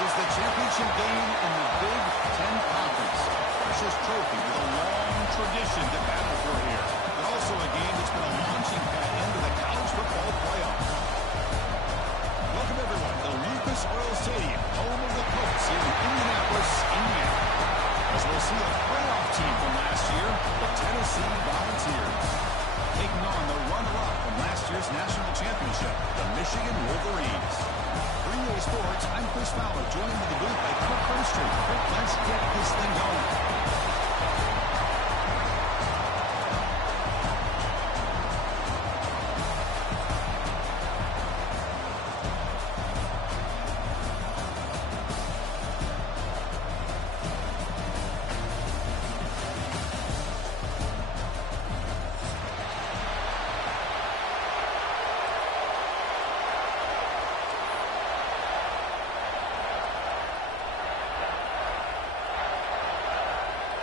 is the championship game in the Big Ten Conference. Precious trophy with a long tradition to battle for here, but also a game that's been a launching pad into the college football playoffs. Welcome, everyone, to Lucas Oil Stadium, home of the Colts here in Indianapolis, Indiana. As we'll see a playoff team from last year, the Tennessee Volunteers, taking on the runner-up from last year's national championship, the Michigan Wolverines. For EA Sports, I'm Chris Fowler, joined in the booth by Kirk Burnstreet. Kirk, let's get this thing going.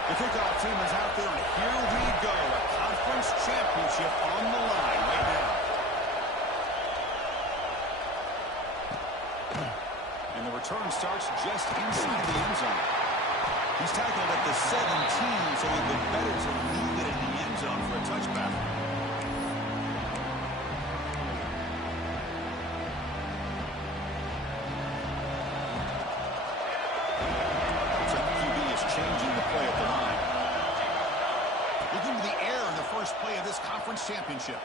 The kickoff team is out there, and here we go. A conference championship on the line right now. And the return starts just inside the end zone. He's tackled at the 17, so it would be better to leave it in the end zone for a touchback. Changing the play at the line. Looking to the air in the first play of this conference championship.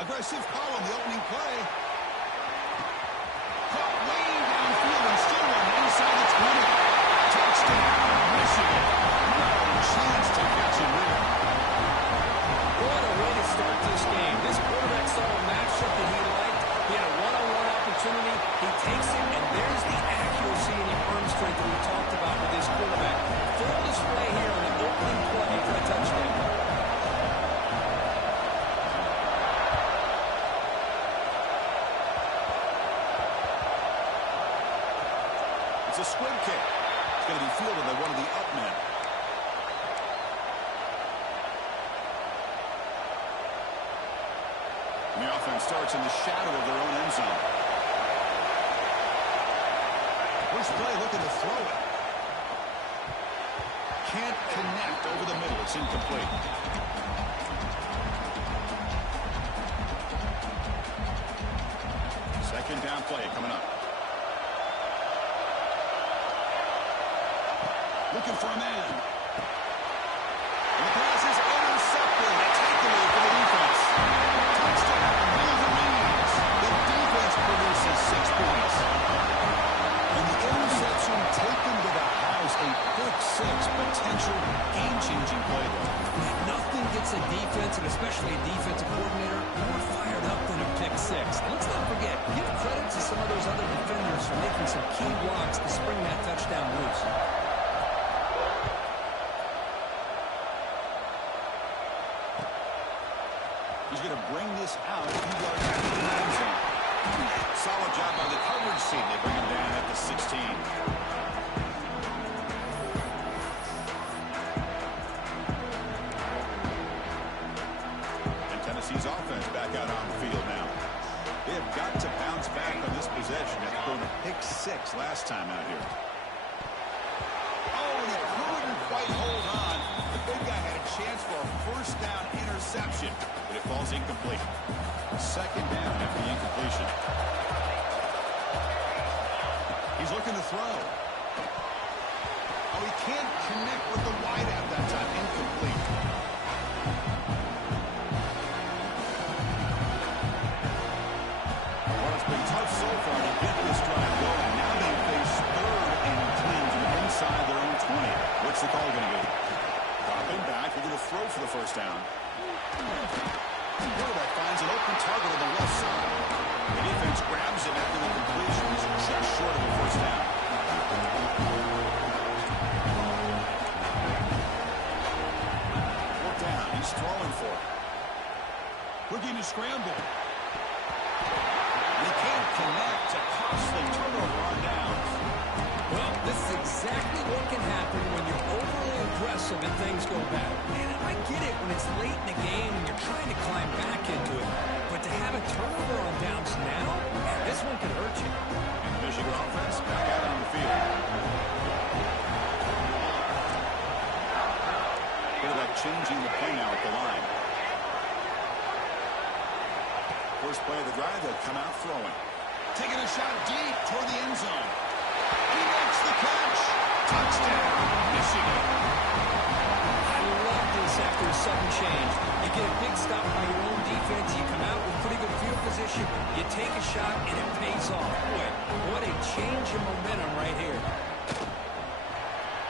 Aggressive call on the opening play. Caught way downfield and still one inside the 20. Touchdown, Michigan. No chance to catch him there. What a way to start this game. This quarterback saw a matchup that he liked. He had a one-on-one opportunity. He takes it, and there's the accuracy and the arm strength that we talked about with this quarterback. Full display here on the opening play for a touchdown. It's a squib kick. It's going to be fielded by one of the up men. And the offense starts in the shadow of their own end zone. First play looking to throw it. Can't connect over the middle. It's incomplete. Second down play coming up. Looking for a man. And the pass is intercepted. A takeaway for the defense. Touchdown, Wolverines. The defense produces 6 points. And the interception taken to the house, a pick six, potential game-changing play there. Nothing gets a defense, and especially a defensive coordinator, more fired up than a pick six. And let's not forget, give credit to some of those other defenders for making some key blocks to spring that touchdown loose. He's going to bring this out a few yards out of the end zone. Solid job by the coverage team. They bring him down at the 16. And Tennessee's offense back out on the field now. They have got to bounce back on this possession after throwing a pick six last time out here. Oh, and he couldn't quite hold on. The big guy had a chance for a first down interception, but it falls incomplete. Second down after the incompletion. He's looking to throw. Oh, he can't connect with the wideout that time. Incomplete. Well, it's been tough so far to get this drive going. Now they face 3rd and 10 from inside their own 20. What's the call going to be? Dropping back. We're going to throw for the first down. The quarterback finds an open target on the left side. The defense grabs him after the completion. He's just short of the first down. Fourth down. He's throwing for it. Looking to scramble. He can't connect. A costly turnover on downs. Well, this is exactly what can happen when you're overly aggressive and things go bad. And I get it when it's late in the game and you're trying to climb back into it. But to have a turnover on downs now, man, this one could hurt you. And the Michigan offense changing the play now at the line. First play of the drive, they'll come out throwing. Taking a shot deep toward the end zone. He makes the catch. Touchdown, Michigan. I love this after a sudden change. You get a big stop by your own defense. You come out with pretty good field position. You take a shot, and it pays off. Boy, what a change in momentum right here.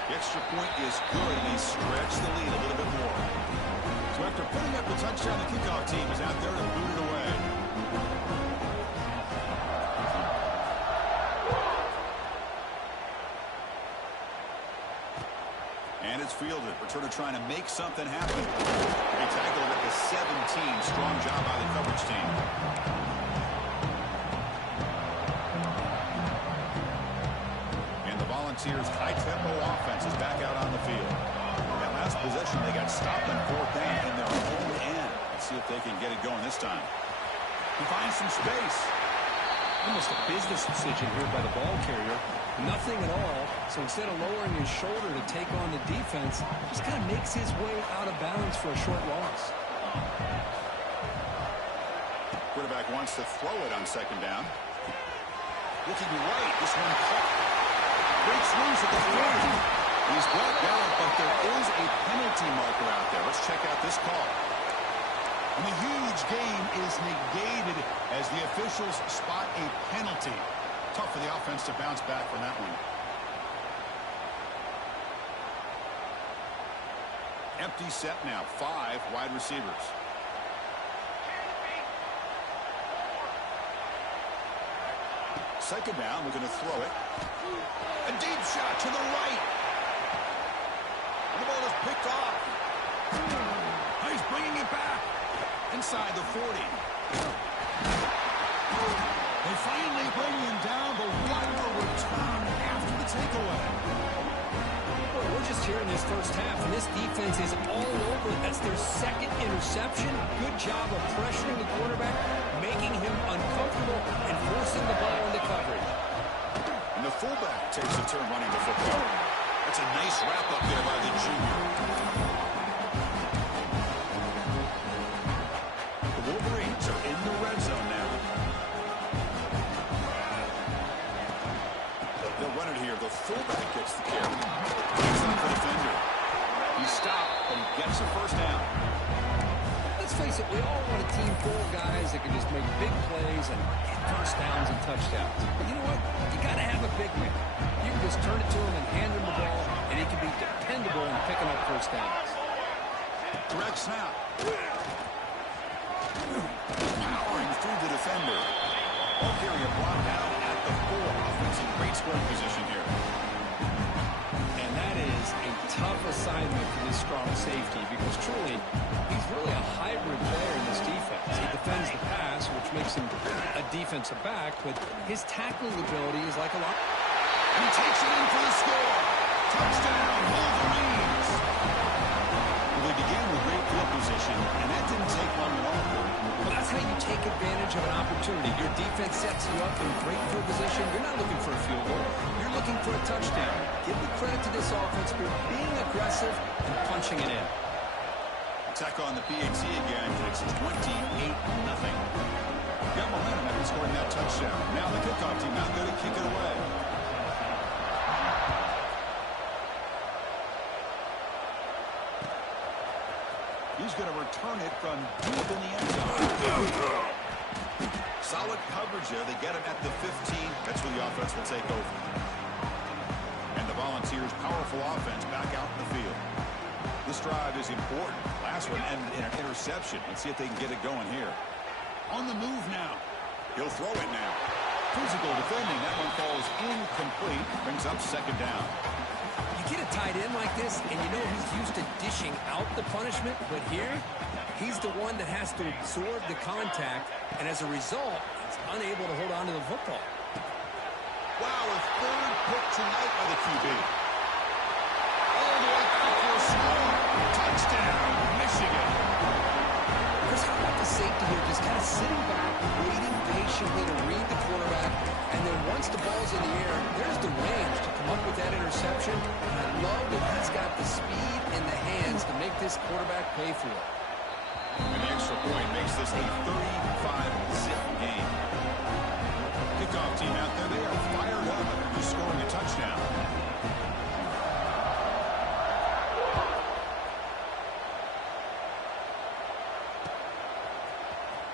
The extra point is good, and he stretched the lead a little bit more. So after putting up the touchdown, the kickoff team is out there to boot it away. And it's fielded. Returner trying to make something happen. He tackled at the 17. Strong job by the coverage team. And the Volunteers' high-tempo offense is back out on the field. That last possession, they got stopped on fourth down in their own end. Let's see if they can get it going this time. He finds some space. Almost a business decision here by the ball carrier. Nothing at all. So instead of lowering his shoulder to take on the defense, just kind of makes his way out of bounds for a short loss. Quarterback wants to throw it on second down. Looking right. This one caught. Breaks loose at the 40. He's brought down, but there is a penalty marker out there. Let's check out this call. And the huge game is negated as the officials spot a penalty. Tough for the offense to bounce back from that one. Empty set now. 5 wide receivers. Second down, we're going to throw it. A deep shot to the right. And the ball is picked off. He's bringing it back. Inside the 40. They finally bring him down, but what a return after the takeaway. Well, we're just here in this first half, and this defense is all over. That's their second interception. Good job of pressuring the quarterback, making him uncomfortable, and forcing the ball into coverage. And the fullback takes a turn running the football. That's a nice wrap up there by the junior. The Wolverines are in the red zone now. They'll run it here. The fullback gets the carry. He's up the defender. He's stopped, but he gets a first down. Let's face it, we all want a team full of guys that can just make big plays and get first downs and touchdowns. But you know what? You got to have a big man. You can just turn it to him and hand him the ball, and he can be dependable in picking up first downs. Direct snap. Powering through the defender. Ball carrier brought down at the 4. Offense in great scoring position here. And that is a tough assignment for this strong safety because truly, he's really a hybrid player in this defense. He defends the pass, which makes him a defensive back, but his tackling ability is like a lot. And he takes it in for the score. Touchdown, Wolverines. Well, they began with great field position, and that didn't take long at all. Well, that's how you take advantage of an opportunity. Your defense sets you up in great field position. You're not looking for a field goal. You're looking for a touchdown. Give the credit to this offense for being aggressive and punching it in. Attack on the PAT again. It's 28-0. Got momentum after scoring that touchdown. Now the kickoff team out there to kick it away. He's going to return it from deep in the end zone. Solid coverage there. They get him at the 15. That's where the offense will take over. And the Volunteers' powerful offense back out in the field. This drive is important. Last one ended in an interception. Let's see if they can get it going here. On the move now. He'll throw it now. Physical defending. That one falls incomplete. Brings up second down. You get a tight end like this, and you know he's used to dishing out the punishment, but here, he's the one that has to absorb the contact, and as a result, he's unable to hold on to the football. Wow, a third pick tonight by the QB. All the way back for a score. Touchdown, Michigan. Chris, how about the safety here, just kind of sitting back, waiting patiently to read the quarterback, and then once the ball's in the air, there's the range to come up with that interception. reception. And I love that he's got the speed and the hands to make this quarterback pay for it. And the extra point makes this a 35-zip game. Kickoff team out there, they are fired up after just scoring a touchdown.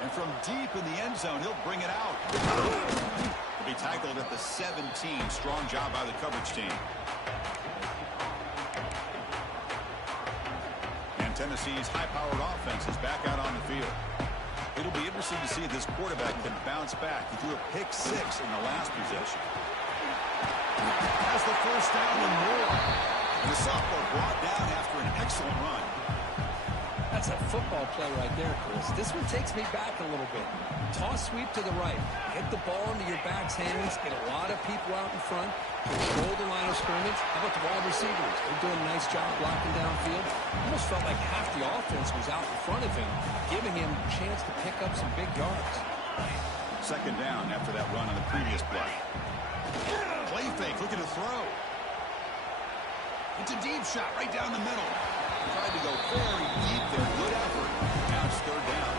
And from deep in the end zone, he'll bring it out. He'll be tackled at the 17. Strong job by the coverage team. And Tennessee's high-powered offense is back out on the field. It'll be interesting to see if this quarterback can bounce back. He threw a pick-6 in the last possession. Has the first down and more. And the sophomore brought down after an excellent run. That's a football play right there, Chris. This one takes me back a little bit. Toss sweep to the right. Get the ball into your back's hands. Get a lot of people out in front. Control the line of scrimmage. How about the wide receivers? They're doing a nice job blocking downfield. Almost felt like half the offense was out in front of him, giving him a chance to pick up some big yards. Second down after that run on the previous play. Play fake, looking to throw. It's a deep shot right down the middle. Tried to go very deep there. Good effort. Now it's third down.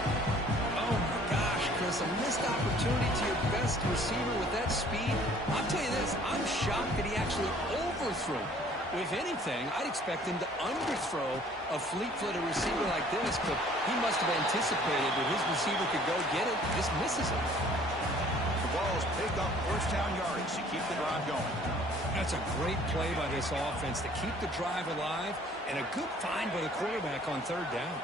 Oh, my gosh, Chris. A missed opportunity to your best receiver with that speed. I'll tell you this. I'm shocked that he actually overthrew. If anything, I'd expect him to underthrow a fleet-footed receiver like this, but he must have anticipated that his receiver could go get it. Just misses it. The Vols pick up first down yardage to keep the drive going. That's a great play by this offense to keep the drive alive, and a good find by the quarterback on third down.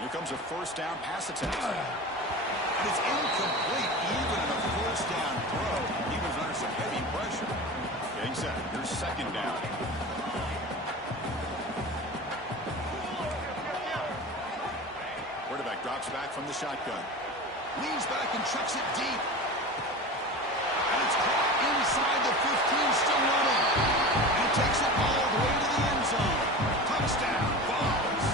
Here comes a first down pass attempt. And it's incomplete, even in a first down throw. He was under some heavy pressure. Getting set. Here's second down. Quarterback drops back from the shotgun. Leans back and chucks it deep. And it's caught inside the 15, still running. And it takes it all the way to the end zone. Touchdown, Vols.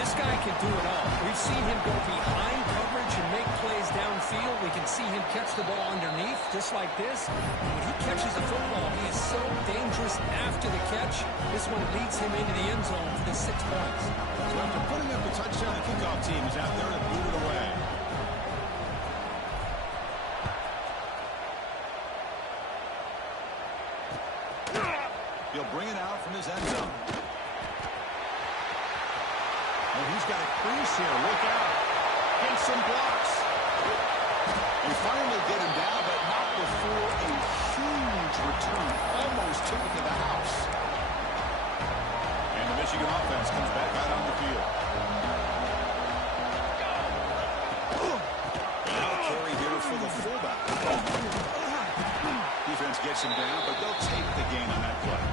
This guy can do it all. We've seen him go behind coverage and make plays downfield. We can see him catch the ball underneath, just like this. When he catches a football, he is so dangerous after the catch. This one leads him into the end zone for the 6 points. So after putting up the touchdown, the kickoff team is out there to boot it away. He'll bring it out from his end zone. Oh, he's got a crease here. Look out. Get some blocks. They finally get him down, but not before a huge return. Almost took it to the house. And the Michigan offense comes back out on the field. Now carry here for the fullback. Defense gets him down, but they'll take the gain on that play.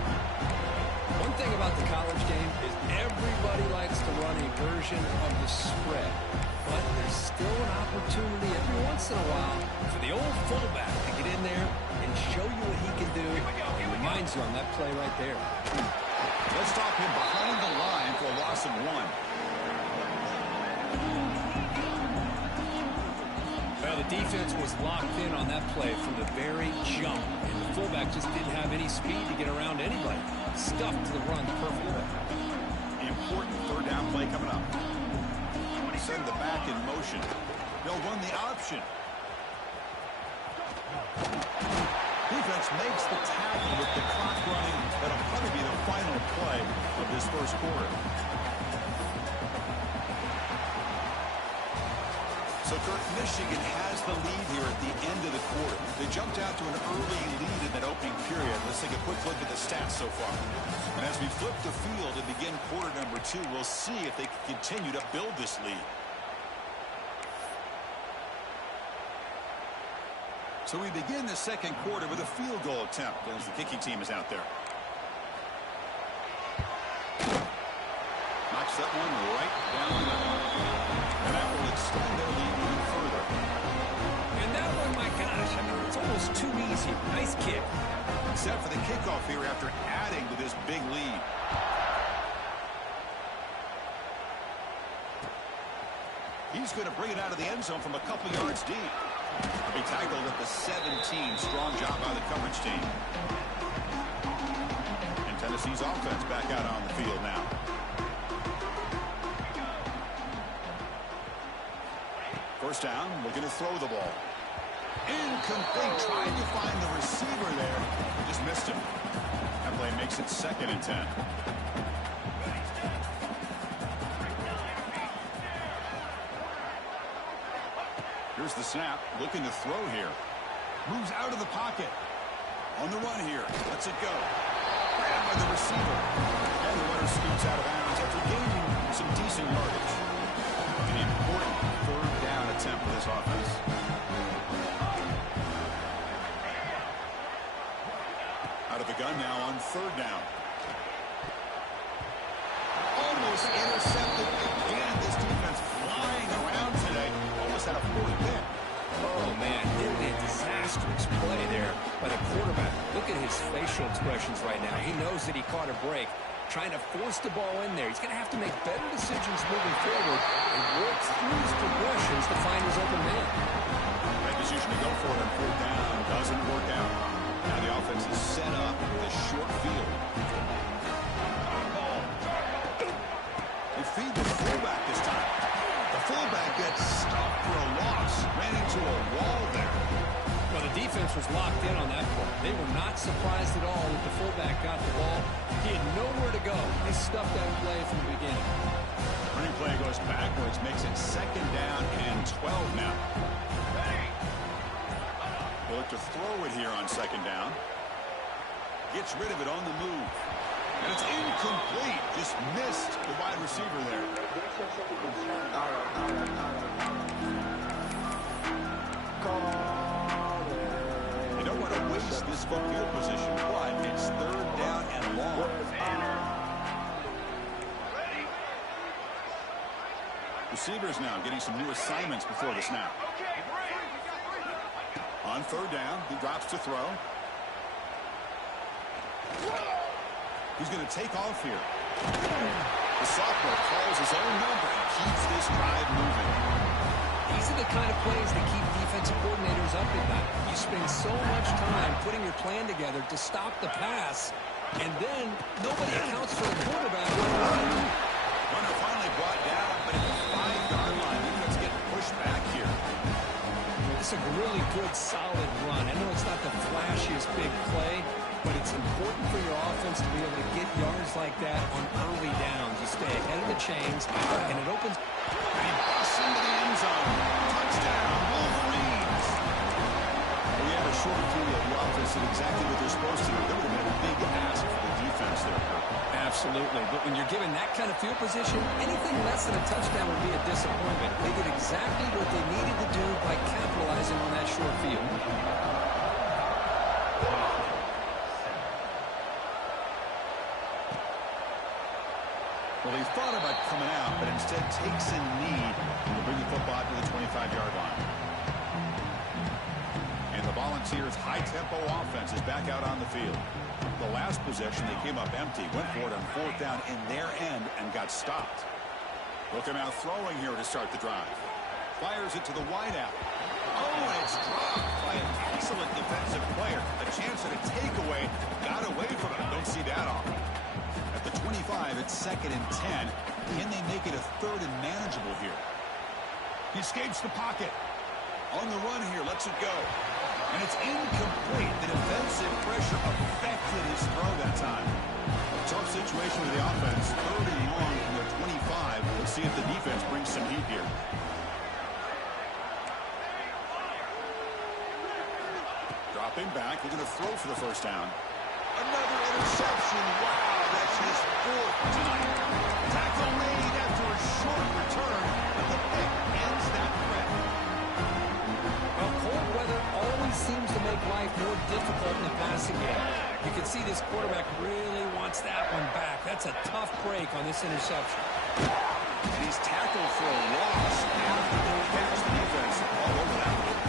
One thing about the college game is everybody likes to run a version of the spread. But there's still an opportunity every once in a while for the old fullback to get in there and show you what he can do. It reminds you on that play right there. Let's stop him behind the line for a loss of 1. Well, the defense was locked in on that play from the very jump. And the fullback just didn't have any speed to get around anybody. Stuffed the run perfectly. Important third down play coming up. Send the back in motion. They'll run the option. Defense makes the tackle with the clock running. That'll probably be the final play of this first quarter. So, Kirk, Michigan has the lead here at the end of the quarter. They jumped out to an early lead in that opening period. Let's take a quick look at the stats so far. And as we flip the field and begin quarter number 2, we'll see if they can continue to build this lead. So we begin the second quarter with a field goal attempt as the kicking team is out there. Knocks that one right down the middle. And that will extend their lead even further. And that one, my gosh, I mean, it's almost too easy. Nice kick. Except for the kickoff here after adding to this big lead. He's going to bring it out of the end zone from a couple yards deep. He tackled at the 17. Strong job by the coverage team. And Tennessee's offense back out on the field now. First down, looking to throw the ball. Incomplete. Trying to find the receiver there. Just missed him. That play makes it 2nd and 10. Here's the snap. Looking to throw here. Moves out of the pocket. On the run here. Lets it go. Grabbed by the receiver. And the runner scoots out of bounds after gaining some decent yardage. An important 3rd down attempt for this offense. Out of the gun now on 3rd down. Almost intercepted again. This defense flying around today. Almost had a 4th pick. Oh, man, nearly a disastrous play there by the quarterback. Look at his facial expressions right now. He knows that he caught a break, trying to force the ball in there. He's going to have to make better decisions moving forward and work through his progressions to find his open man. That decision to go for it on 4th down doesn't work out. Now the offense is set up with a short field. They feed the fullback this time. The fullback gets stopped for a loss. Ran into a wall there. Well, the defense was locked in on that play. They were not surprised at all that the fullback got the ball. He had nowhere to go. They stuffed that play from the beginning. Running play goes backwards, makes it 2nd down and 12 now. They'll look to throw it here on 2nd down. Gets rid of it on the move. And it's incomplete. Just missed the wide receiver there. You don't want to waste this good field position, but it's 3rd down and long. Receivers now getting some new assignments before the snap. On 3rd down, he drops to throw. He's going to take off here. The sophomore calls his own number and keeps this drive moving. These are the kind of plays that keep defensive coordinators up at night. You spend so much time putting your plan together to stop the pass, and then nobody accounts for the quarterback. Runner finally brought down, but at the 5-yard line, it's getting pushed back here. It's a really good, solid run. I know it's not the flashiest big play, but it's important for your offense to be able to get yards like that on early downs. You stay ahead of the chains, and it opens. And he busts into the end zone. Touchdown, Wolverines. We have a short field of the offense and exactly what they're supposed to do. That would have been a big ask for the defense there. Absolutely, but when you're given that kind of field position, anything less than a touchdown would be a disappointment. They did exactly what they needed to do by capitalizing on that short field. Well, he thought about coming out, but instead takes a knee to bring the football to the 25-yard line. And the Volunteers' high-tempo offense is back out on the field. The last possession, they came up empty, went for it on 4th down in their end and got stopped. Look at now throwing here to start the drive. Fires it to the wideout. Oh, and it's dropped by an excellent defensive player. A chance at a takeaway. Got away from it. Don't see that often. At the 25, it's 2nd and 10. Can they make it a 3rd and manageable here? He escapes the pocket. On the run here, lets it go. And it's incomplete. The defensive pressure affected his throw that time. A tough situation with the offense. 3rd and long from their 25. Let's see if the defense brings some heat here. Dropping back, looking to throw for the 1st down. Another interception. Wow, that's his 4th tonight. Tackle made after a short return, but the pick ends that threat. Well, cold weather always seems to make life more difficult in the passing game. You can see this quarterback really wants that one back. That's a tough break on this interception. And he's tackled for a loss after the catch. The defense all over that one.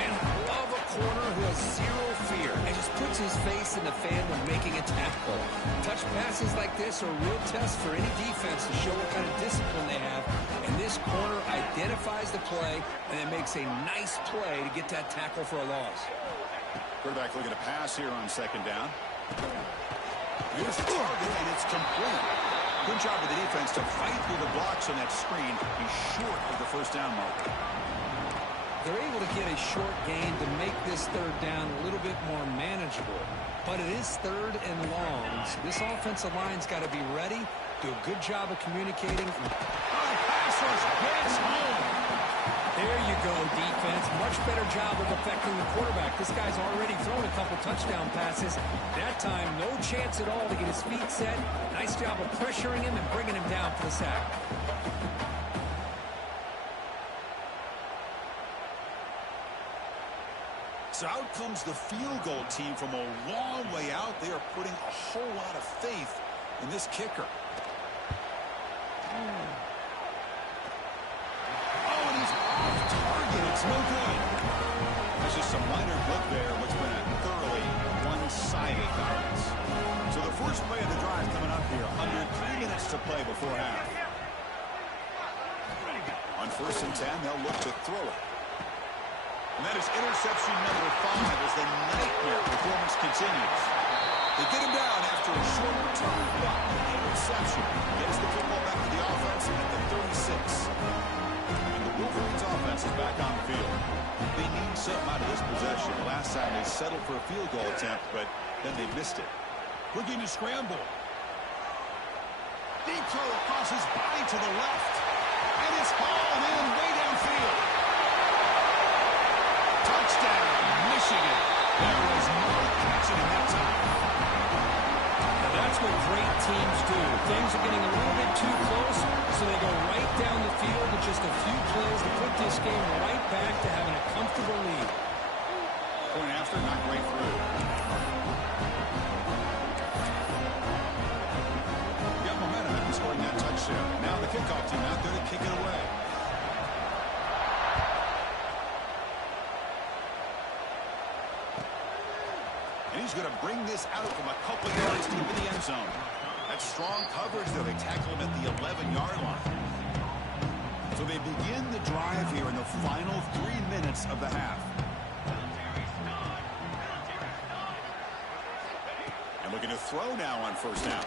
Man, I love a corner who has zero fear and just puts his face in the fan when making a tackle. Touch passes like this are a real test for any defense to show what kind of discipline they have. And this corner, I identifies the play and then makes a nice play to get that tackle for a loss. Quarterback looking to pass here on second down. Here's the target, and it's complete. Good job of the defense to fight through the blocks on that screen. He's short of the first down marker. They're able to get a short gain to make this third down a little bit more manageable. But it is third and long. So this offensive line's got to be ready, do a good job of communicating. Pass rush gets home. There you go, defense. Much better job of affecting the quarterback. This guy's already thrown a couple touchdown passes. That time, no chance at all to get his feet set. Nice job of pressuring him and bringing him down for the sack. So out comes the field goal team from a long way out. They are putting a whole lot of faith in this kicker. Oh, and he's off target. It's no good. That's just some minor blip there, what's been a thoroughly one-sided offense. So the first play of the drive coming up here, under 3 minutes to play before half. On 1st and 10, they'll look to throw it. And that is interception number 5 as the nightmare performance continues. They get him down after a short return, but interception gets the football back to the offense at the 36. And the Wolverines offense is back on the field. They need something out of this possession. The last time they settled for a field goal attempt, but then they missed it. Looking to scramble. Deep throw across his body to the left. And it's hauled in way downfield. Touchdown, Michigan. There was no catching in that time. Now that's what great teams do. Things are getting a little bit too close, so they go right down the field with just a few plays to put this game right back to having a comfortable lead. Point after, not great through. Got momentum after scoring that touchdown. Now the kickoff team out there to kick it away. And he's going to bring this out from a couple yards deep in the end zone. That's strong coverage, though. They tackle him at the 11-yard line. So they begin the drive here in the final 3 minutes of the half. And looking to throw now on 1st down.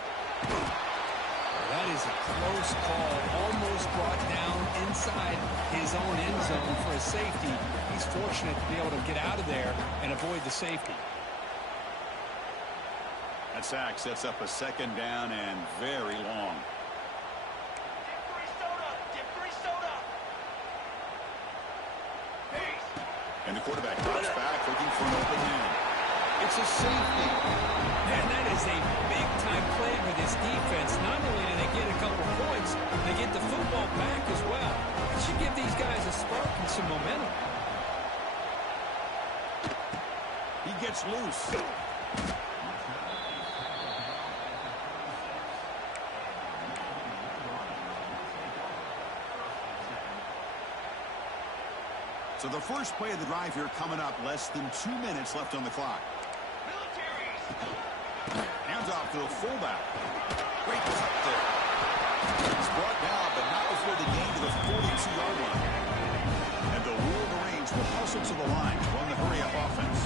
That is a close call. Almost brought down inside his own end zone for a safety. He's fortunate to be able to get out of there and avoid the safety. That sack sets up a 2nd down and very long. And the quarterback drops back looking for an open man. It's a safety. Man, that is a big-time play for this defense. Not only do they get a couple points, they get the football back as well. It should give these guys a spark and some momentum. He gets loose. So the first play of the drive here coming up, less than 2 minutes left on the clock. Hands off to the fullback. Great cut there. He's brought down, but not before the gain to the 42-yard line. And the Wolverines will hustle to the line to run the hurry-up offense.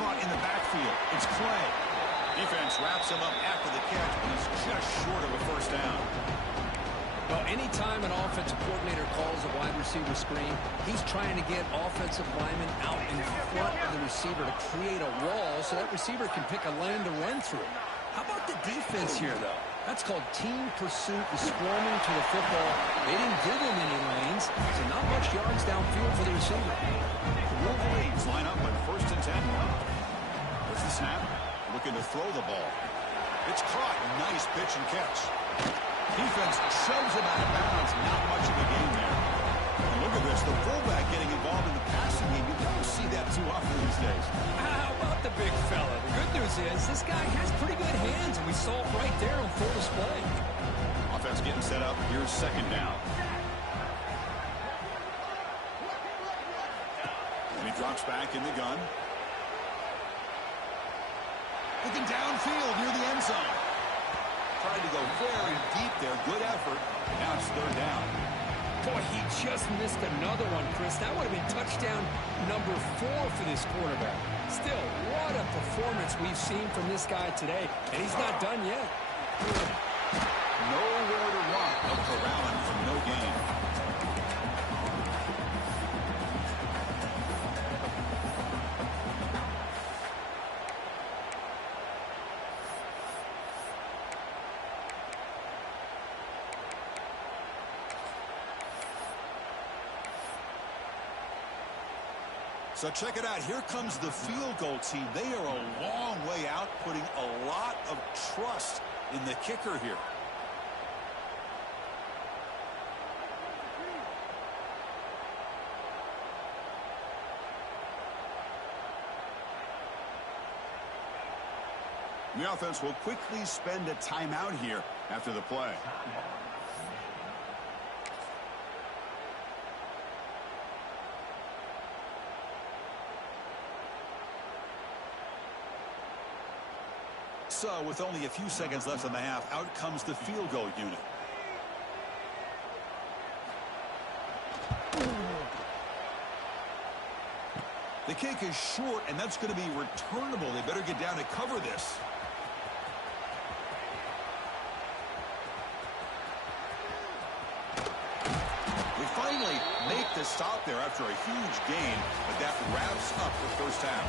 Caught in the backfield. It's Clay. Defense wraps him up after the catch, but he's just short of a 1st down. Well, anytime an offensive coordinator calls a wide receiver screen, he's trying to get offensive linemen out in front of the receiver to create a wall so that receiver can pick a lane to run through. How about the defense here, though? That's called team pursuit and swarming to the football. They didn't give him any lanes, so not much yards downfield for the receiver. The Wolverines line up on 1st and 10. There's the snap. Looking to throw the ball. It's caught. Nice pitch and catch. Defense shoves him out of bounds. Not much of a game there. And look at this. The fullback getting involved in the passing game. You don't see that too often these days. How about the big fella? The good news is this guy has pretty good hands, and we saw it right there on full display. Offense getting set up. Here's 2nd down. And he drops back in the gun. Looking downfield near the end zone. very deep there. Good effort. Now it's third down. Boy, he just missed another one, Chris. That would have been touchdown number 4 for this quarterback. Still, what a performance we've seen from this guy today, and he's not done yet. Nowhere to run. No corralling from no gain. So check it out. Here comes the field goal team. They are a long way out, putting a lot of trust in the kicker here. The offense will quickly spend a timeout here after the play. So, with only a few seconds left in the half, out comes the field goal unit. The kick is short, and that's going to be returnable. They better get down to cover this. They finally make the stop there after a huge gain, but that wraps up the first half.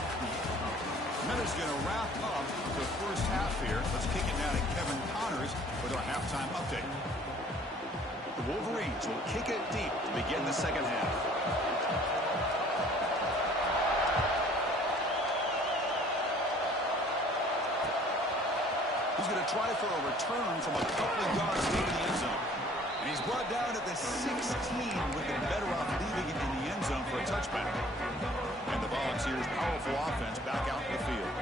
And that is going to wrap up the first half here. Let's kick it now to Kevin Connors with our halftime update. The Wolverines will kick it deep to begin the second half. He's going to try for a return from a couple of yards deep in the end zone. And he's brought down at the 16, with him better off leaving it in the end zone for a touchback. And the Volunteers' powerful offense back out in the field.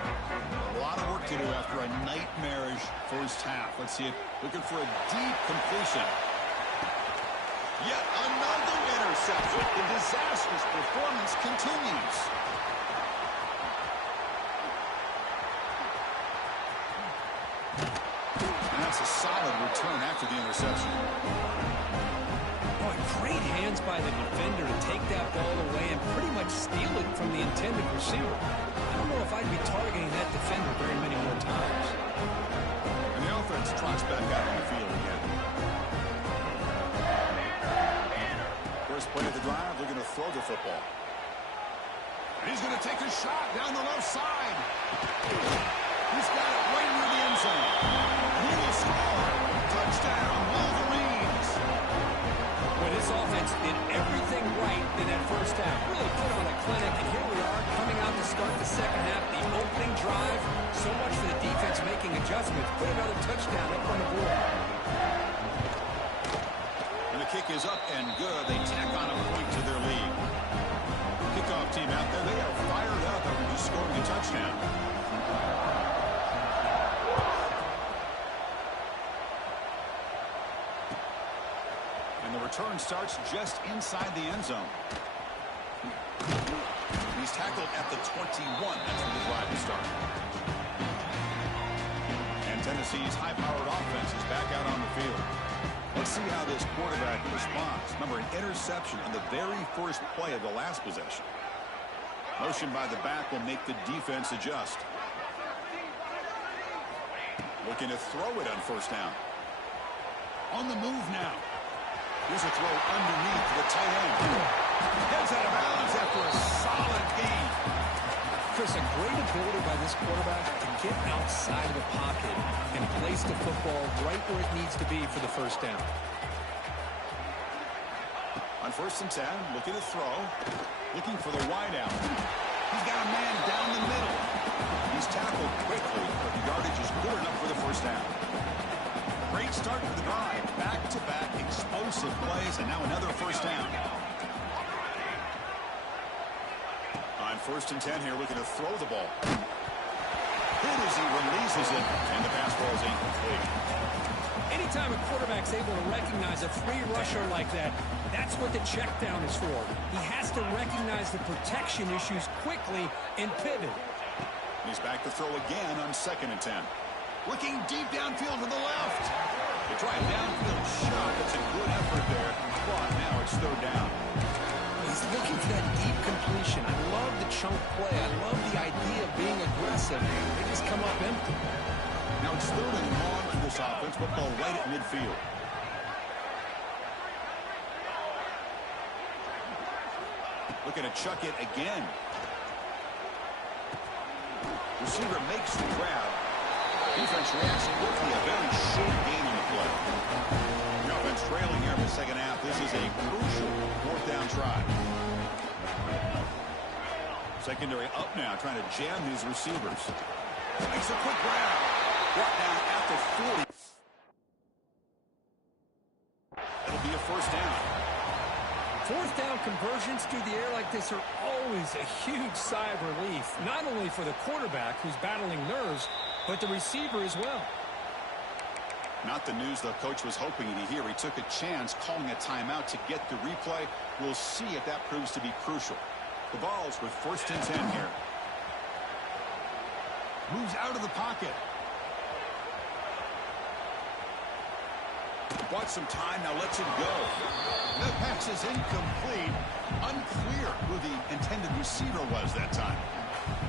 A lot of work to do after a nightmarish first half. Let's see it. Looking for a deep completion. Yet another interception. The disastrous performance continues. And that's a solid return after the interception. Boy, great hands by the defender to take that ball away and pretty much steal it from the intended receiver. I don't know if I'd be targeting that defender very many more times. And the offense trots back out on the field again. First play of the drive, they're going to throw the football. And he's going to take a shot down the left side. He's got it right near the end zone. He will score. Touchdown, Wolverines. Well, this offense did everything right in that first half. Really put on a clinic, and here we are coming out to start the second half. The opening drive, so much for the defense making adjustments. Put another touchdown up on the board. And the kick is up and good. They tack on a point to their lead. Kickoff team out there, they are fired up after just scoring a touchdown. And the return starts just inside the end zone. He's tackled at the 21. That's where the drive will start. And Tennessee's high-powered offense is back out on the field. Let's see how this quarterback responds. Remember, an interception on the very first play of the last possession. Motion by the back will make the defense adjust. Looking to throw it on first down. On the move now. Here's a throw underneath to the tight end. Heads out of bounds after a solid gain. Chris, a great ability by this quarterback to get outside of the pocket and place the football right where it needs to be for the first down. On 1st and 10, looking to throw. Looking for the wide out. He's got a man down the middle. He's tackled quickly, but the yardage is good enough for the first down. Great start for the drive. Back-to-back explosive plays, and now another first down. On 1st and 10 here, looking to throw the ball. Hit as he releases it, and the pass ball is incomplete. Anytime a quarterback's able to recognize a free rusher like that, that's what the check down is for. He has to recognize the protection issues quickly and pivot. He's back to throw again on 2nd and 10. Looking deep downfield to the left. first third down. He's looking for that deep completion. I love the chunk play. I love the idea of being aggressive. They just come up empty. Now it's third and long for this offense, but ball right at midfield. Looking to chuck it again. Receiver makes the grab. Defense reacts quickly. A very short gain on the play. The offense trailing here in the second half. This is a crucial fourth down try. Secondary up now, trying to jam these receivers. Makes a quick grab. Brought down after 40. It'll be a first down. Fourth down conversions through the air like this are always a huge sigh of relief, not only for the quarterback who's battling nerves, but the receiver as well. Not the news the coach was hoping to hear. He took a chance calling a timeout to get the replay. We'll see if that proves to be crucial. The ball's with first and 10 here. Moves out of the pocket. Bought some time, now lets it go. That pass is incomplete. Unclear who the intended receiver was that time.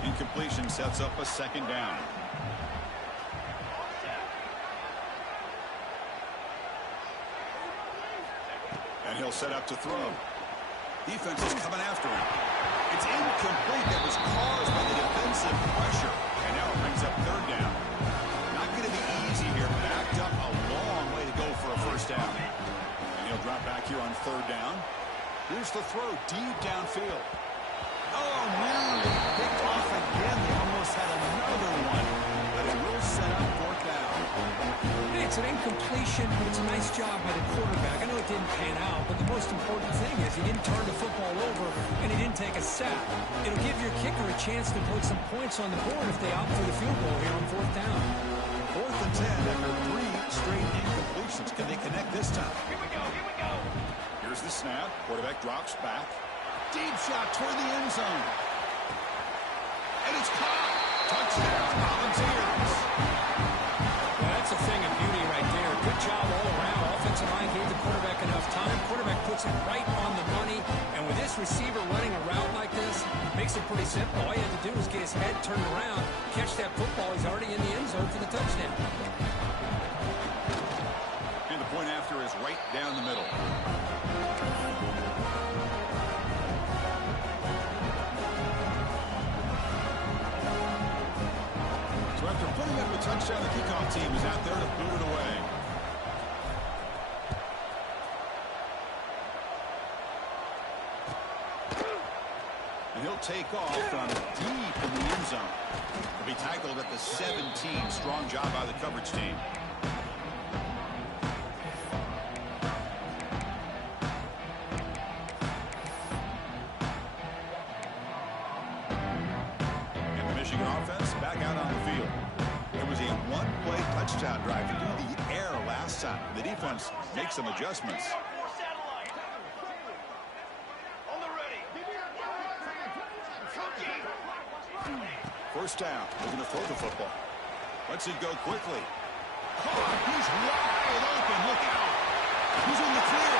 Incompletion sets up a second down. And he'll set up to throw. Defense is coming after him. It's incomplete. That was caused by the defensive pressure. And now it brings up third down. Not going to be easy here. Backed up a long way to go for a first down. And he'll drop back here on third down. Here's the throw deep downfield. Oh, really? Picked off again. They almost had another one. But it will set up fourth down. It's an incompletion, but it's a nice job by the quarterback. I know it didn't pan out, but the most important thing is he didn't turn the football over and he didn't take a sack. It'll give your kicker a chance to put some points on the board if they opt for the field goal here on fourth down. Fourth and 10 after 3 straight incompletions. Can they connect this time? Here we go, here we go. Here's the snap. Quarterback drops back. Deep shot toward the end zone. And it's caught. Touchdown, Volunteers. Well, that's a thing of beauty right there. Good job all around. Offensive line gave the quarterback enough time. Quarterback puts it right on the money. And with this receiver running a route like this, makes it pretty simple. All he had to do was get his head turned around, catch that football. He's already in the end zone for the touchdown. And the point after is right down the middle. So after putting up a touchdown, the kickoff team is out there to boot it away. And he'll take off from deep in the end zone. He'll be tackled at the 17. Strong job by the coverage team. And the Michigan offense back out on the field. It was a one-play touchdown drive to do the air last time. The defense makes some adjustments. First down, looking to throw the football. Lets it go quickly. Caught, he's wide open, look out. He's in the clear.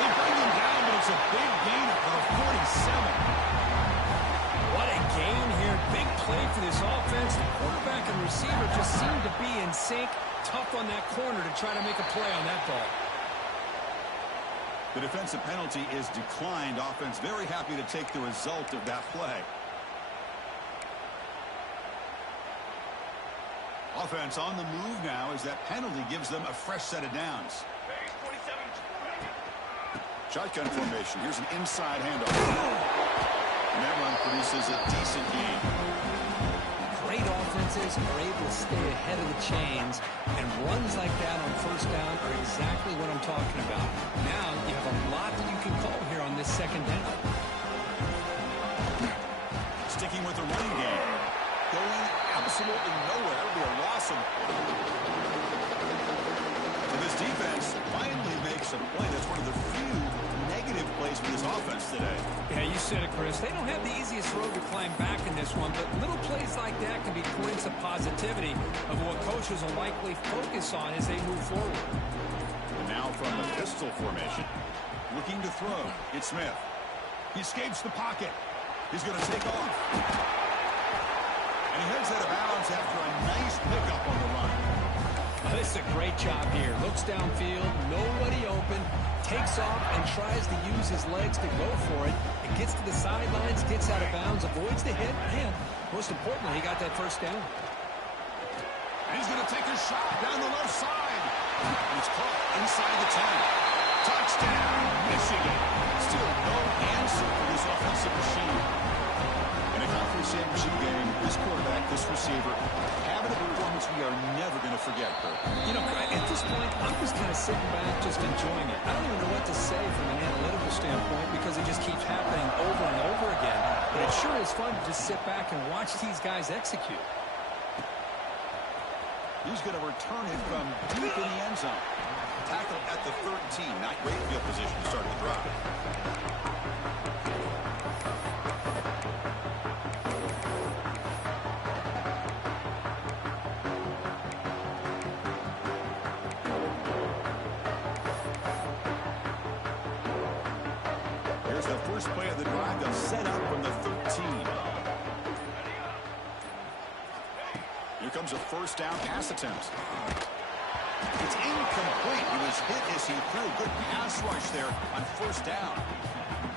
They bring him down, but it's a big gain for a 47. What a gain here. Big play for this offense. The quarterback and receiver just seem to be in sync. Tough on that corner to try to make a play on that ball. The defensive penalty is declined. Offense very happy to take the result of that play. Offense on the move now as that penalty gives them a fresh set of downs. Shotgun formation. Here's an inside handoff. And that one produces a decent gain. Great offenses are able to stay ahead of the chains, and runs like that on first down are exactly what I'm talking about. Now you have a lot that you can call here on this second down. Sticking with the running game. Going absolutely nowhere. It'll be a loss of. So this defense finally makes a play. That's one of the few negative plays for this offense today. Yeah, you said it, Chris. They don't have the easiest road to climb back in this one, but little plays like that can be points of positivity of what coaches will likely focus on as they move forward. And now from the pistol formation, looking to throw, it's Smith. He escapes the pocket. He's going to take off. And he heads out of bounds after a nice pickup on the run. This is a great job here. Looks downfield, nobody open, takes off and tries to use his legs to go for it. It gets to the sidelines, gets out of bounds, avoids the hit, and most importantly, he got that first down. And he's going to take a shot down the left side. And it's caught inside the 10. Touchdown, Michigan. Still no answer for this offensive machine. In a conference championship game, this quarterback, this receiver, having a performance we are never going to forget, Kurt. You know, at this point, I'm just kind of sitting back, just enjoying it. I don't even know what to say from an analytical standpoint because it just keeps happening over and over again. But it sure is fun to just sit back and watch these guys execute. He's going to return it from deep in the end zone. Tackle at the 13, not great field position to start the drive. Here's the first play of the drive. They'll set up from the 13. Here comes a first down pass attempt. It's incomplete. He was hit as he threw. Good pass rush there on first down.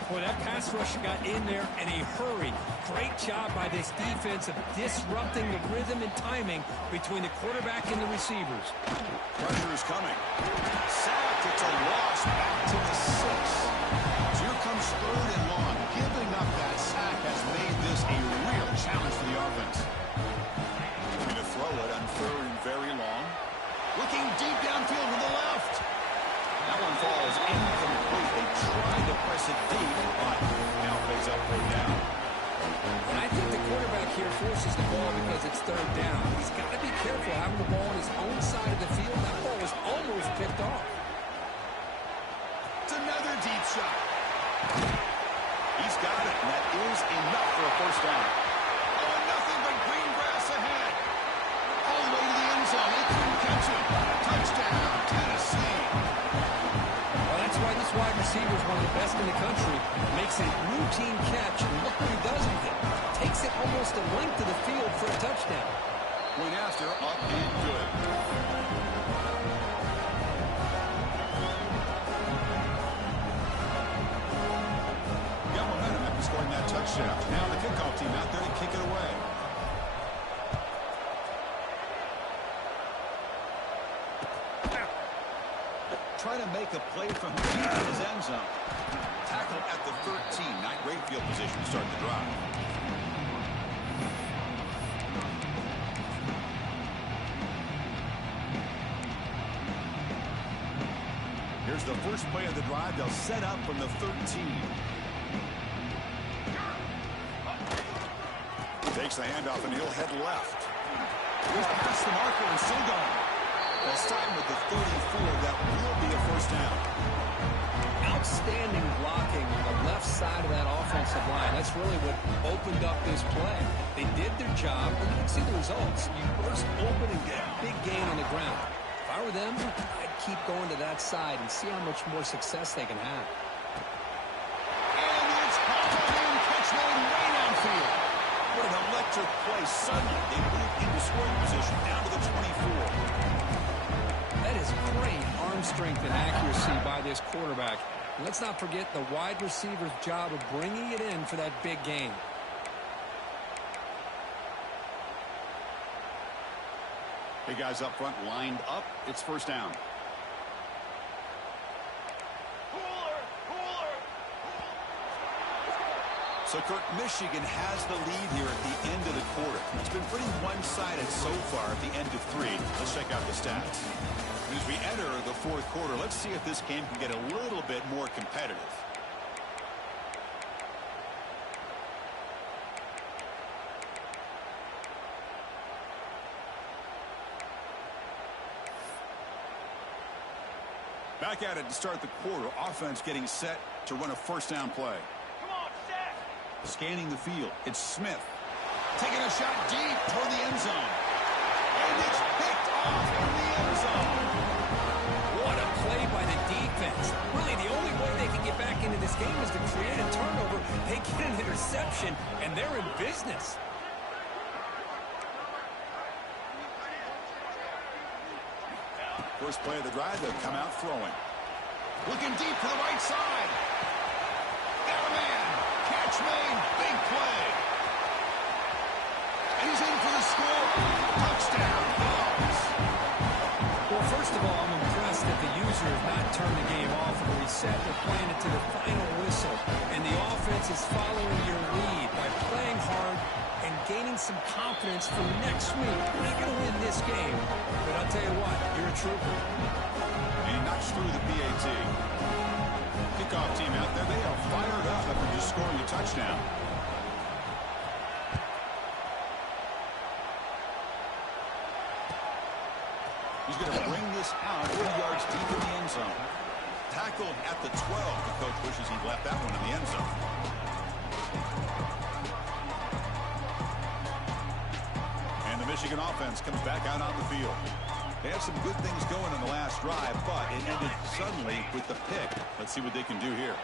Boy, that pass rush got in there in a hurry. Great job by this defense of disrupting the rhythm and timing between the quarterback and the receivers. Pressure is coming. Sacked. It's a loss back to the 6. So here comes third and long. Giving up that sack has made this a real challenge for the offense. Going to throw it on third and very long. Looking deep downfield to the left. That one falls incomplete. They tried to press it deep, but now plays up third down. And I think the quarterback here forces the ball because it's third down. He's got to be careful having the ball on his own side of the field. That ball was almost picked off. It's another deep shot. He's got it, and that is enough for a first down. Oh, and nothing but green grass ahead. All the way to the end zone. They couldn't catch him. Touchdown, Tennessee. Well, that's why this wide receiver is one of the best in the country. Makes a routine catch, and look what he does with it. Takes it almost a length of the field for a touchdown. Went after, up and good. Got momentum after scoring that touchdown. Now the kickoff team out there to kick it away. Trying to make a play from deep in his end zone. Tackle at the 13. Not great field position to start the drive. Here's the first play of the drive. They'll set up from the 13. Takes the handoff and he'll head left. He's past the marker and still going. They'll start with the 34. That will be a first down. Outstanding blocking on the left side of that offensive line. That's really what opened up this play. They did their job, and you can see the results. You burst open and get a big gain on the ground. If I were them, I'd keep going to that side and see how much more success they can have. And it's Hawthorne in, catch made way downfield. What an electric play. Suddenly, they move into scoring position down to the 24. That is great arm strength and accuracy by this quarterback. And let's not forget the wide receiver's job of bringing it in for that big gain. Hey, guys up front lined up. It's first down. So, Kirk, Michigan has the lead here at the end of the quarter. It's been pretty one-sided so far at the end of 3. Let's check out the stats. As we enter the fourth quarter, let's see if this game can get a little bit more competitive. Back at it to start the quarter. Offense getting set to run a first down play. Come on, set. Scanning the field. It's Smith. Taking a shot deep toward the end zone. And it's picked off in the end zone. What a play by the defense. Really, the only way they can get back into this game is to create a turnover. They get an interception, and they're in business. First play of the drive, they'll come out throwing. Looking deep to the right side. Got a man. Catch made. Big play. And he's in for the score. Touchdown. Dogs. Well, first of all, I'm impressed that the user has not turned the game off and reset. They're playing it to the final whistle. And the offense is following your lead by playing hard and gaining some confidence for next week. We're not going to win this game, but I'll tell you what, you're a trooper. And he knocks through the PAT. Kickoff team out there, they are fired up after just scoring a touchdown. He's going to bring this out 40 yards deep in the end zone. Tackled at the 12. The coach wishes he'd left that one in the end zone. And the Michigan offense comes back out on the field. They had some good things going in the last drive, but it ended suddenly with the pick. Let's see what they can do here.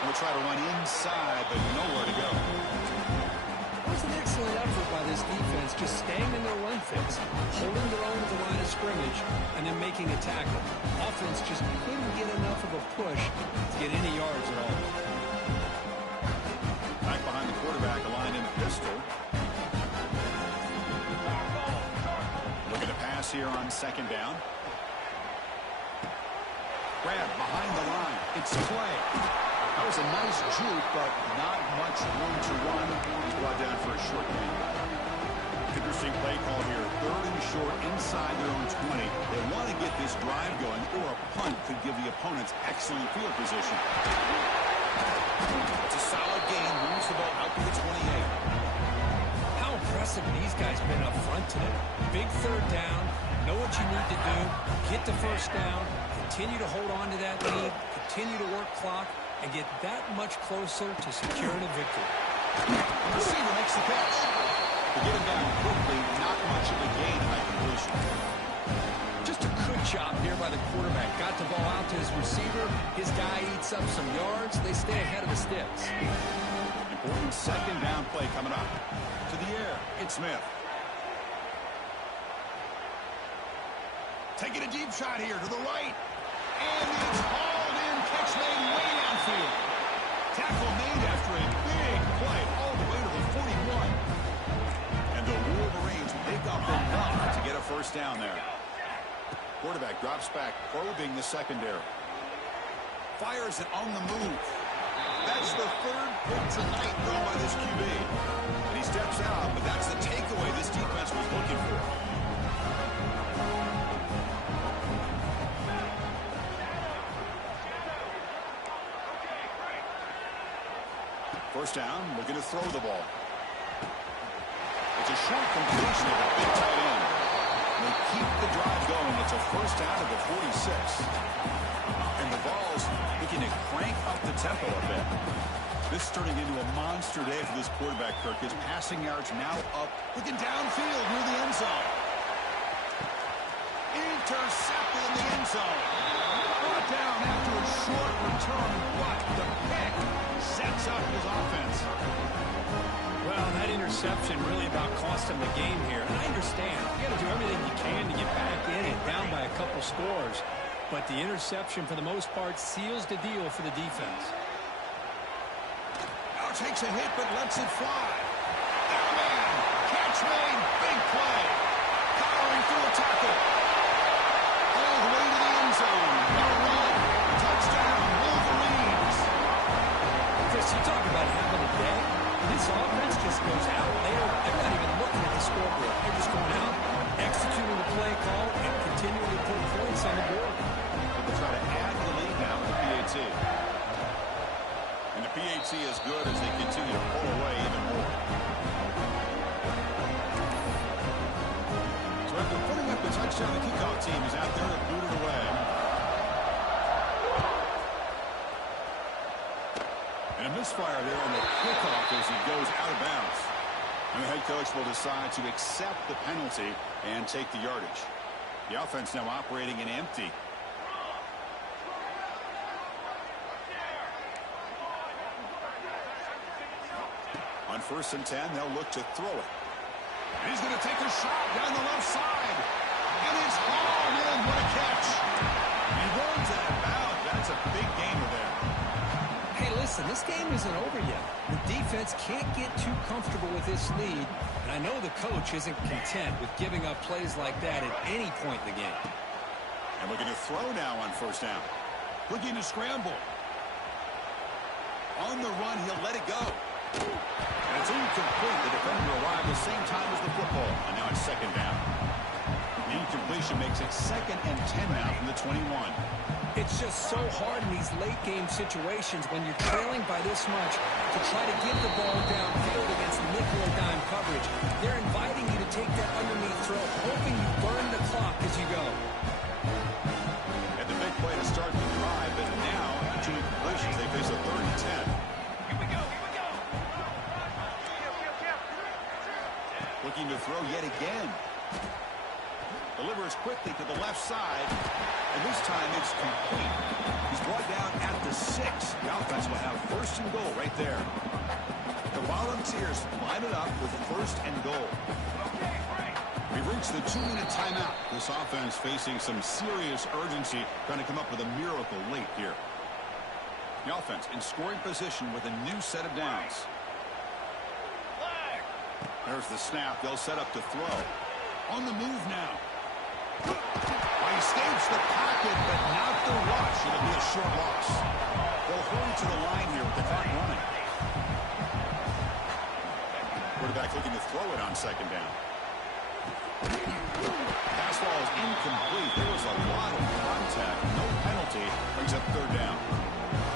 We'll try to run inside, but nowhere to go. It was an excellent effort by this defense, just staying in their run fits, holding their own at the line of scrimmage, and then making a tackle. Offense just couldn't get enough of a push to get any yards at all. Back behind the quarterback, a line in the pistol. Looking to pass here on second down. Grab behind the line. It's play. That was a nice juke, but not much room to run. He's brought down for a short gain. Interesting play call here. Third and short inside their own 20. They want to get this drive going, or a punt could give the opponents excellent field position. It's a solid gain. Moves the ball out to the 28. How impressive these guys been up front today. Big third down. Know what you need to do. Get the first down. Continue to hold on to that lead. Continue to work clock. And get that much closer to securing a victory. The receiver makes the catch. To get him down quickly, not much of a gain in that completion. Just a good job here by the quarterback. Got the ball out to his receiver. His guy eats up some yards. They stay ahead of the sticks. Important second down play coming up. To the air, it's Smith. Taking a deep shot here to the right. And it's hauled in. Catch made way downfield. Tackle made after a big play all the way to the 41. And the Wolverines pick up enough to get a first down there. Quarterback drops back, probing the secondary. Fires it on the move. That's the third pick tonight thrown by this QB. And he steps out, but that's the takeaway this defense was looking for. First down, looking to throw the ball. It's a short completion of a big tight end. They keep the drive going. It's a first down at the 46. And the ball's looking to crank up the tempo a bit. This is turning into a monster day for this quarterback, Kirk. His passing yards now up, looking downfield near the end zone. Intercepted in the end zone. Brought down after a short return, but the pick sets up his offense. Well, that interception really about cost him the game here. And I understand. You got to do everything you can to get back in it, down by a couple scores. But the interception, for the most part, seals the deal for the defense. Now takes a hit, but lets it fly. There, man. Catch made. Big play. Powering through a tackle. All the way to the end zone. Touchdown, Wolverines. Chris, you talk about having a day. This offense just goes out there. They're not even looking at the scoreboard. They're just going out, executing the play call, and continuing to put points on the board. They'll try to add the lead now with the PAT. And the PAT is good as they continue to pull away even more. touchdown. The kickoff team is out there to boot it away. And a misfire there on the kickoff as he goes out of bounds. And the head coach will decide to accept the penalty and take the yardage. The offense now operating in empty. On 1st and 10, they'll look to throw it. And he's going to take a shot down the left side. And it's hauled in. What a catch. He runs out of bounds. That's a big gainer there. Hey, listen, this game isn't over yet. The defense can't get too comfortable with this lead. And I know the coach isn't content with giving up plays like that at any point in the game. And looking to throw now on 1st down. Looking to scramble. On the run, he'll let it go. And it's incomplete. The defender arrived the same time as the football. And now it's 2nd down. The incompletion makes it 2nd and 10 now from the 21. It's just so hard in these late-game situations when you're trailing by this much to try to get the ball downfield against nickel or dime coverage. They're inviting you to take that underneath throw, hoping you burn the clock as you go. And the big play to start the drive, but now, after 2 incompletions, they face a 3rd and 10. Looking to throw yet again. Delivers quickly to the left side. And this time it's complete. He's brought down at the 6. The offense will have 1st and goal right there. The Volunteers line it up with 1st and goal. We've reached the 2-minute timeout. This offense facing some serious urgency, trying to come up with a miracle late here. The offense in scoring position with a new set of downs. There's the snap. They'll set up to throw. On the move now. Well, he escapes the pocket, but not the rush. It'll be a short loss. They'll hurry to the line here with the clock running. Quarterback looking to throw it on 2nd down. Pass ball is incomplete. There was a lot of contact. No penalty. Brings up 3rd down.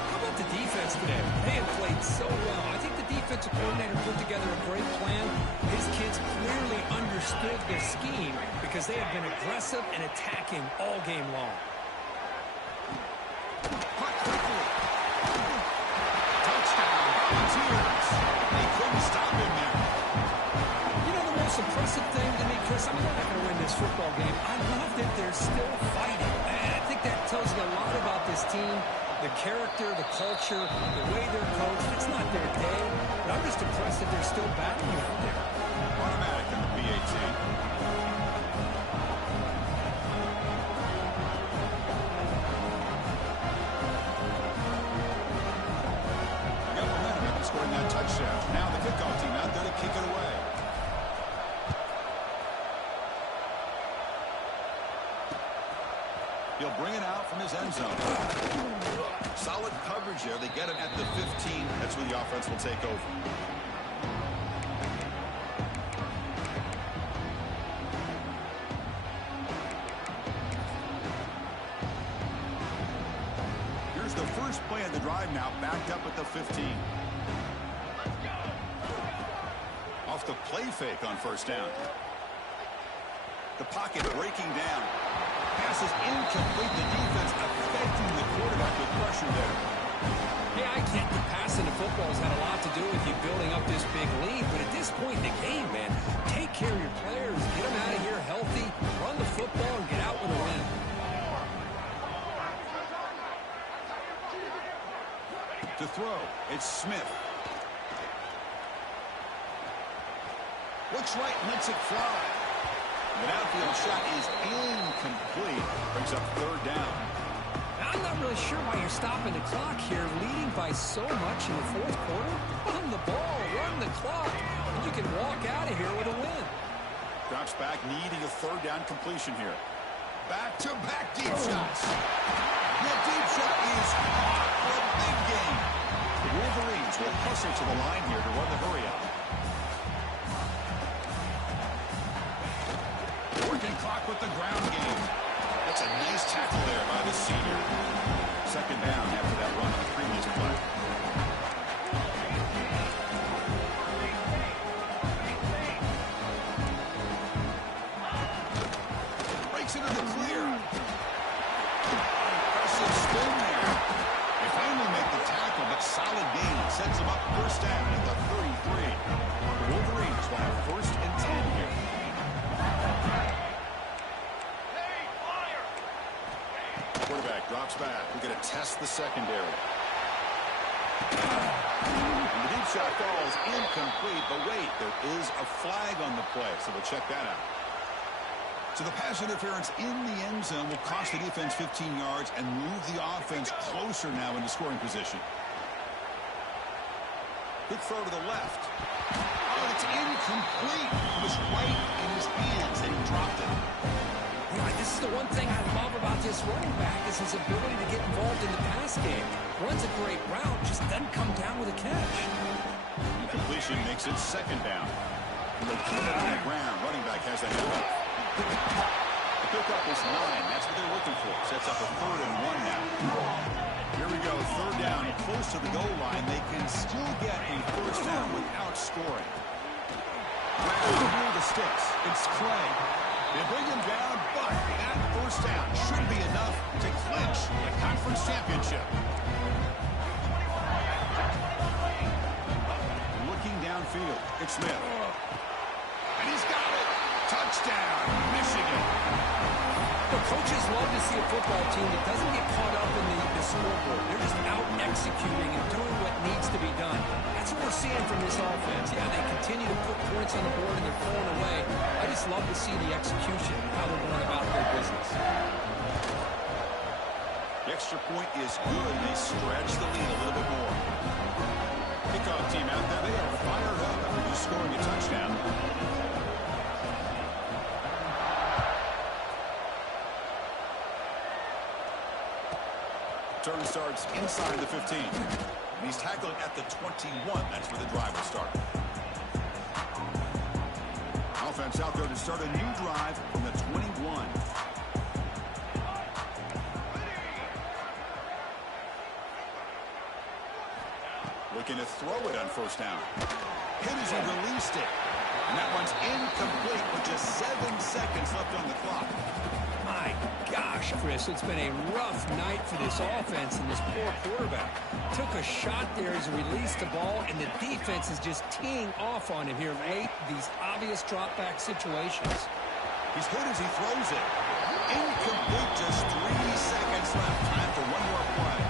How about the defense today? They have played so well. I think the defensive coordinator put together a great plan. His kids clearly understood their scheme because they have been aggressive and attacking all game long. Touchdown, Volunteers. They couldn't stop him there. You know the most impressive thing to me, Chris, I'm not going to win this football game. I love that they're still fighting. I think that tells you a lot about this team. The character, the culture, the way they're coached. It's not their day, but I'm just impressed that they're still battling out there. Automatic in the BAT. Got momentum after scoring that touchdown. Now the kickoff team out there to kick it away. He'll bring it out from his end zone. Solid coverage there. They get him at the 15. That's where the offense will take over. Here's the first play of the drive now, backed up at the 15. Off the play fake on 1st down. The pocket breaking down. Pass is incomplete. The defense affecting the quarterback with pressure there. Yeah, I get the passing of football has had a lot to do with you building up this big lead, but at this point in the game, man, take care of your players, get them out of here healthy, run the football, and get out with a win. To throw, it's Smith. Looks right, lets it fly. The outfield shot is incomplete. Brings up 3rd down. Now, I'm not really sure why you're stopping the clock here, leading by so much in the 4th quarter. Run the ball, run the clock, and you can walk out of here with a win. Drops back, needing a 3rd down completion here. Back-to-back deep shots. The deep shot is caught for a big game. The Wolverines will hustle to the line here to run the hurry out. Working clock with the ground game. That's a nice tackle there by the senior. 2nd down after that run on the previous play. Breaks into the clear. Impressive spin there. They finally make the tackle, but solid gain. Sets them up first down at the 33. The Wolverines will have first and 10 here. Quarterback drops back. We're going to test the secondary. And the deep shot falls incomplete, but wait, there is a flag on the play, so we'll check that out. So the pass interference in the end zone will cost the defense 15 yards and move the offense closer now into scoring position. Good throw to the left. Oh, it's incomplete. It was right in his hands, and he dropped it. This is the one thing I love about this running back is his ability to get involved in the pass game. Runs a great route, just doesn't come down with a catch. Incompletion makes it second down. They'll keep it on the ground. Running back has the handoff. The pickup is 9. That's what they're looking for. Sets up a 3rd and 1 now. Here we go. 3rd down, close to the goal line. They can still get a first down without scoring. Through the sticks. It's Clay. They bring him down, but that first down should be enough to clinch the conference championship. Looking downfield, it's Smith. And he's got it. Touchdown, Michigan. The coaches love to see a football team that doesn't get caught up in the scoreboard. They're just out executing and doing what needs to be done. That's what we're seeing from this offense. Yeah, they continue to put points on the board and they're throwing away. I just love to see the execution, how they're going about their business. The extra point is good. They stretch the lead a little bit more. Kickoff team out there. They are fired up after just scoring a touchdown. Turn starts inside the 15. And he's tackled at the 21. That's where the drive will start. Offense out there to start a new drive from the 21. Looking to throw it on first down. Hit as he released it. And that one's incomplete with just 7 seconds left on the clock. My gosh, Chris, it's been a rough night for this offense and this poor quarterback. Took a shot there as he released the ball, and the defense is just teeing off on him here late. These obvious drop-back situations. He's hit as he throws it. Incomplete, just 3 seconds left. Time for one more play.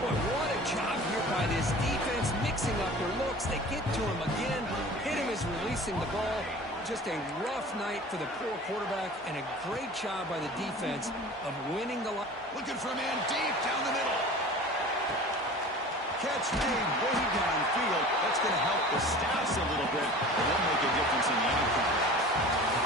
Boy, what a job here by this defense, mixing up their looks. They get to him again, hit him as releasing the ball. Just a rough night for the poor quarterback, and a great job by the defense of winning the line. Looking for a man deep down the middle. Catch made way downfield. That's going to help the stats a little bit, but won't make a difference in the outcome.